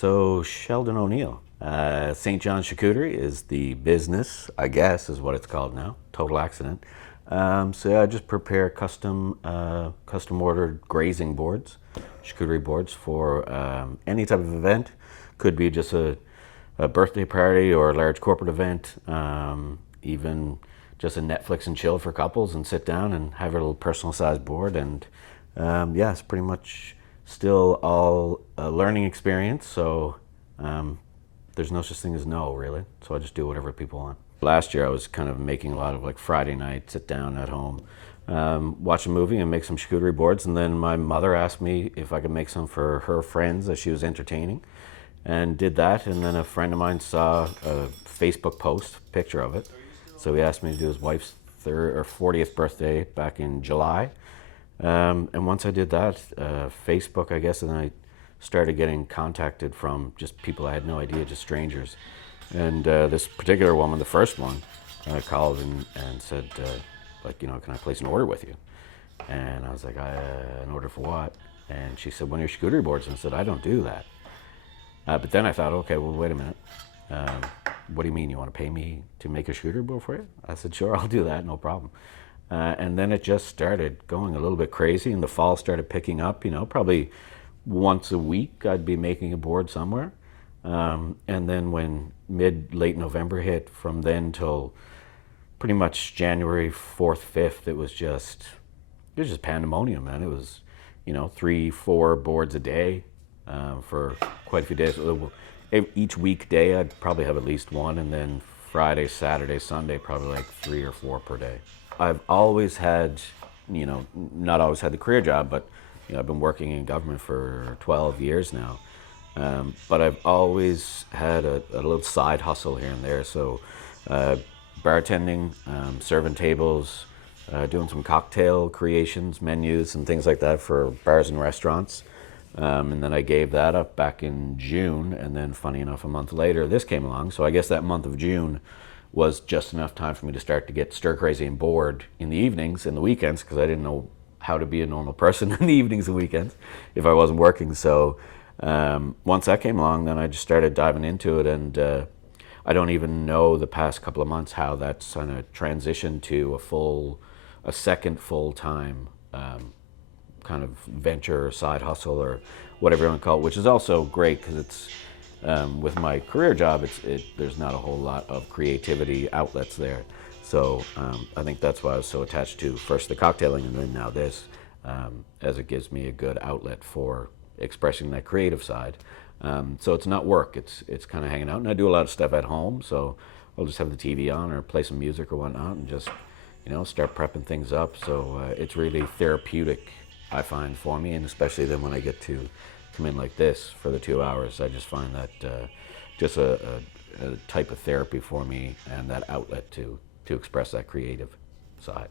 So Sheldon O'Neill, St. John's Charcuterie is the business, I guess, is what it's called now. Total accident. So yeah, I just prepare custom ordered grazing boards, charcuterie boards for any type of event. Could be just a birthday party or a large corporate event, even just a Netflix and chill for couples and sit down and have a little personal sized board. And yeah, it's pretty much still all a learning experience. So there's no such thing as no, really. So I just do whatever people want. Last year I was kind of making a lot of like Friday night, sit down at home, watch a movie and make some charcuterie boards. And then my mother asked me if I could make some for her friends that she was entertaining, and did that. And then a friend of mine saw a Facebook post, picture of it. So he asked me to do his wife's 40th birthday back in July. And once I did that, Facebook, I guess, and I started getting contacted from just people I had no idea, just strangers. And this particular woman, the first one, called and said, can I place an order with you? And I was like, an order for what? And she said, one of your charcuterie boards. And I said, I don't do that. But then I thought, okay, well, wait a minute. What do you mean, you want to pay me to make a charcuterie board for you? I said, sure, I'll do that, no problem. And then it just started going a little bit crazy, and the fall started picking up. Probably once a week I'd be making a board somewhere. And then when late November hit, from then till pretty much January 4th, 5th, it was just pandemonium, man. It was, 3-4 boards a day for quite a few days. Each weekday I'd probably have at least one, and then Friday, Saturday, Sunday, probably like 3 or 4 per day. I've always had, not always had the career job, but I've been working in government for 12 years now. But I've always had a little side hustle here and there. So bartending, serving tables, doing some cocktail creations, menus, and things like that for bars and restaurants. And then I gave that up back in June, and then funny enough, a month later, this came along. So I guess that month of June was just enough time for me to start to get stir crazy and bored in the evenings and the weekends, because I didn't know how to be a normal person in the evenings and weekends if I wasn't working. So once that came along, then I just started diving into it, and I don't even know the past couple of months how that's kind of transitioned to a second full-time kind of venture or side hustle or whatever you want to call it, which is also great because it's with my career job, there's not a whole lot of creativity outlets there. So I think that's why I was so attached to first the cocktailing and then now this, as it gives me a good outlet for expressing that creative side. So it's not work, it's kind of hanging out. And I do a lot of stuff at home, so I'll just have the TV on or play some music or whatnot and just, start prepping things up. So it's really therapeutic, I find, for me, and especially then when I get to come in like this for the 2 hours, I just find that just a type of therapy for me and that outlet to express that creative side.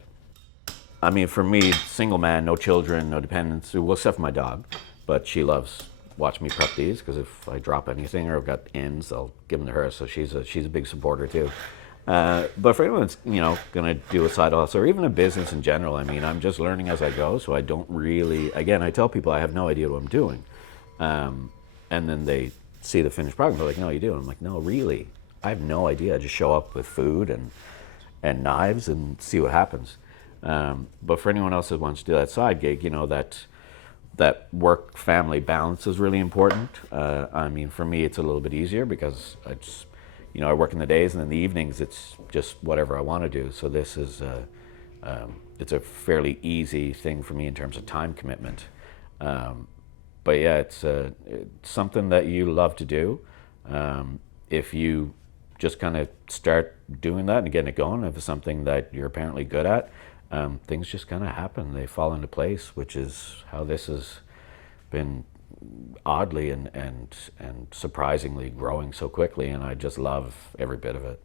I mean, for me, single man, no children, no dependents, well, except for my dog, but she loves watching me prep these, because if I drop anything or I've got ends, I'll give them to her, so she's a big supporter too. But for anyone that's, going to do a side hustle or even a business in general, I mean, I'm just learning as I go, so I don't really, again, I tell people I have no idea what I'm doing. And then they see the finished product, they're like, no, you do. And I'm like, no, really, I have no idea. I just show up with food and knives and see what happens. But for anyone else that wants to do that side gig, that work-family balance is really important. I mean, for me, it's a little bit easier because I work in the days, and in the evenings, it's just whatever I want to do. So this is, it's a fairly easy thing for me in terms of time commitment. But yeah, it's something that you love to do. If you just kind of start doing that and getting it going, if it's something that you're apparently good at, things just kind of happen. They fall into place, which is how this has been oddly and surprisingly growing so quickly, and I just love every bit of it.